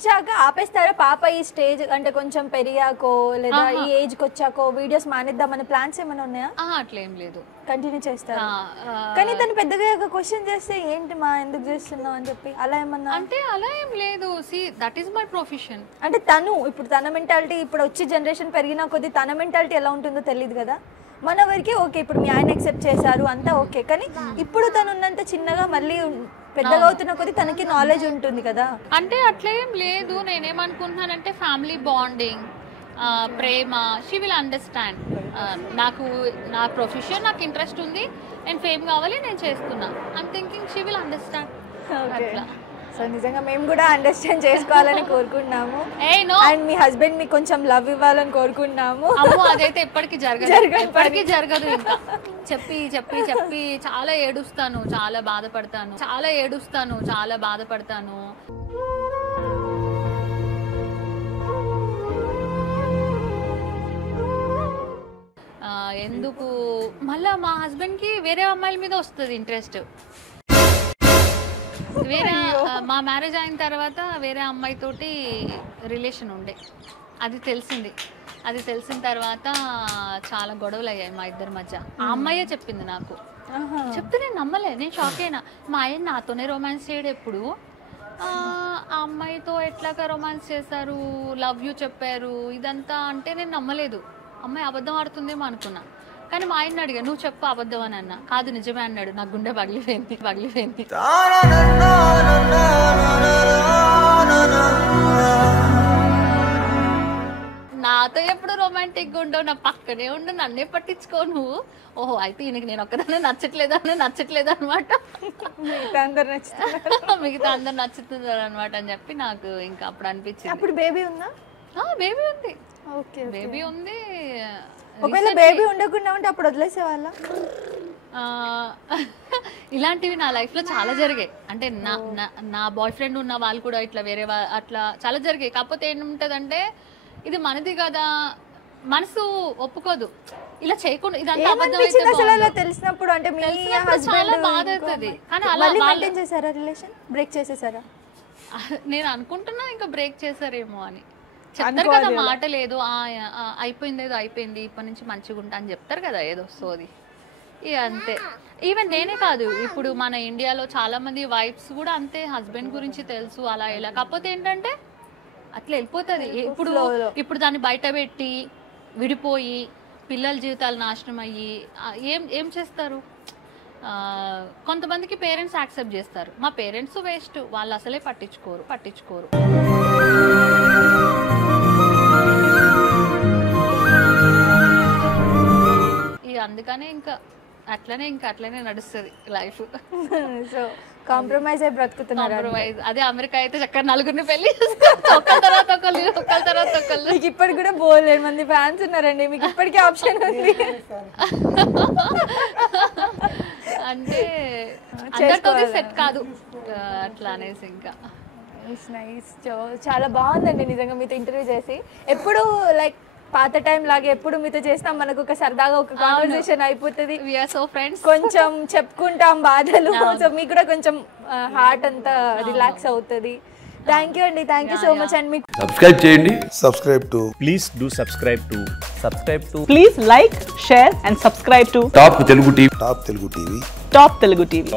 వచ్చాక ఆపేస్తారా పాప ఈ స్టేజ్ అంటే కొంచెం పెరిగాకో లేదా ఈ ఏజ్ కి వచ్చాకో వీడియోస్ మానేద్దామని ప్లాన్స్ ఏమైనా ఉన్నాయా? అట్లేం లేదు, కంటిన్యూ చేస్తారు. కానీ తను పెద్దగా క్వశ్చన్ చేస్తే ఏంటి మా ఎందుకు చేస్తున్నావు అని చెప్పి అలా ఏమన్నా అంటే అలా ఏం లేదు. See that is my profession. అంటే తను ఇప్పుడు తన మెంటాలిటీ ఇప్పుడు వచ్చి జనరేషన్ పెరిగిన కొద్దీ తన మెంటాలిటీ ఎలా ఉంటుందో తెలియదు కదా. మన వరకు ఓకే, ఇప్పుడు మీ ఆయన యాక్సెప్ట్ చేశారు అంతా ఓకే, కానీ ఇప్పుడు తను ఉన్నంత చిన్నగా మళ్ళీ పెద్దగా అవుతున్న కొద్దీ తనకి నాలెడ్జ్ ఉంటుంది కదా. అంటే అట్లేం లేదు. నేనేమనుకుంటున్నానంటే ఫ్యామిలీ బాండింగ్, ప్రేమ, షీ విల్ అండర్స్టాండ్. నాకు నా ప్రొఫెషన్, నాకు ఇంట్రెస్ట్ ఉంది, నేను ఫేమ్ కావాలి, నేను చేస్తున్నా. I'm thinking she will understand. అట్లా సో నిజంగా మేము కూడా అండర్స్టాండ్ చేసుకోవాలని కోరుకుంటున్నాము. అండ్ మీ హస్బెండ్ మీకు కొంచెం లవ్ ఇవ్వాలని కోరుకుంటున్నాము. అమ్మో అదైతే ఎప్పటికీ జరగదు. ఇంకా చెప్పి చెప్పి చెప్పి చాలా ఏడుస్తాను, చాలా బాధపడతాను. ఎందుకు మళ్ళా మా హస్బెండ్ కి వేరే అమ్మాయిల మీద వస్తుంది ఇంట్రెస్ట్. వేరే మా మ్యారేజ్ అయిన తర్వాత వేరే అమ్మాయితోటి రిలేషన్ ఉండే, అది తెలిసిన తర్వాత చాలా గొడవలు అయ్యాయి మా ఇద్దరి మధ్య. ఆ అమ్మాయే చెప్పింది నాకు. చెప్తే నేను నమ్మలే, నేను షాక్ అయినా. మా ఆయన నాతోనే రొమాన్స్ చేయడు ఎప్పుడు, ఆ అమ్మాయితో ఎట్లాగా రొమాన్స్ చేశారు, లవ్ యూ చెప్పారు, ఇదంతా అంటే నేను నమ్మలేదు. అమ్మాయి అబద్ధం ఆడుతుందేమో అనుకున్నా. కానీ మా ఆయన అడిగా, నువ్వు చెప్పు అబద్ధం అని అన్నా. కాదు నిజమే అన్నాడు. నాకు గుండె పగిలిపోయింది. నాతో ఎప్పుడు రొమాంటిక్ గా ఉండవు, నా పక్కనే ఉండు, నన్నే పట్టించుకో నువ్వు. ఓహో అయితే ఈయనకి నేను ఒక్కదాన్ని నచ్చట్లేదు అనమాట, మిగతా అందరు నచ్చుతున్నారు అనమాట అని చెప్పి నాకు ఇంకా అప్పుడు అనిపించింది. అప్పుడు బేబీ ఉందా? బేబీ ఉంది. బేబీ ఉంది. ఒకవేళ బేబీ ఉండకుండా ఉంటే అప్పుడు వదిలేసేవాళ్ళ? ఇలాంటివి నా లైఫ్ లో చాలా జరిగాయి. అంటే నా బాయ్ ఫ్రెండ్ ఉన్న వాళ్ళు కూడా ఇట్లా వేరే అట్లా చాలా జరిగాయి. కాకపోతే ఏముంటదంటే ఇది మనది కదా, మనసు ఒప్పుకోదు ఇలా చేయకుండా. ఇదంతా అబద్ధం తెలిసినప్పుడు అంటే చాలా బాధ అవుతుంది. కానీ అలా రిలేషన్ బ్రేక్ చేసేసారా? నేను అనుకుంటున్నా ఇంకా బ్రేక్ చేశారేమో అని. చెప్తారు కదా మాట లేదు, అయిపోయింది, ఇప్పటి నుంచి మంచిగా ఉంటా అని చెప్తారు కదా, ఏదో సోది. ఇక అంతే. ఈవెన్ నేనే కాదు, ఇప్పుడు మన ఇండియాలో చాలా మంది వైఫ్స్ కూడా అంతే, హస్బెండ్ గురించి తెలుసు అలా ఇలా, కాకపోతే ఏంటంటే అట్లా వెళ్ళిపోతుంది. ఇప్పుడు దాన్ని బయట పెట్టి విడిపోయి పిల్లల జీవితాలు నాశనం అయ్యి ఏం చేస్తారు? కొంతమందికి పేరెంట్స్ యాక్సెప్ట్ చేస్తారు, మా పేరెంట్స్ వేస్ట్, వాళ్ళు అసలే పట్టించుకోరు. అందుకనే ఇంకా అట్లనే నడుస్తుంది లైఫ్. సో కాంప్రమైజ్ అయి బ్రతుకుతున్నారు. అదే అమెరికా అయితే చక్కగా నలుగురిని పెళ్లి ఒకళ్ళ తర్వాత ఒకళ్ళు. మీకు ఇప్పటికి కూడా బోలేడు మంది ఫ్యాన్స్ ఉన్నారండి, మీకు ఇప్పటికీ ఆప్షన్ ఉంది. అంటే అందరితో సెట్ కాదు అట్లా అనేసి. ఇంకా నైస్. చాలా బాగుందండి నిజంగా మీతో ఇంటర్వ్యూ చేసి. ఎప్పుడు లైక్ పాత టైం లాగా ఎప్పుడు మీతో చేస్తాం, మనకు ఒక సరదాగా ఒక కాన్వర్సేషన్ అయిపోతుంది, కొంచెం చెప్పుకుంటాం బాధలు. సో మీకు కూడా కొంచెం హార్ట్ అంతా రిలాక్స్ అవుతుంది. థ్యాంక్ యూ అండి, thank you so much. And మీకు సబ్స్క్రైబ్ చేయండి. Please do subscribe to please like, share and subscribe to top Telugu TV. Top Telugu TV.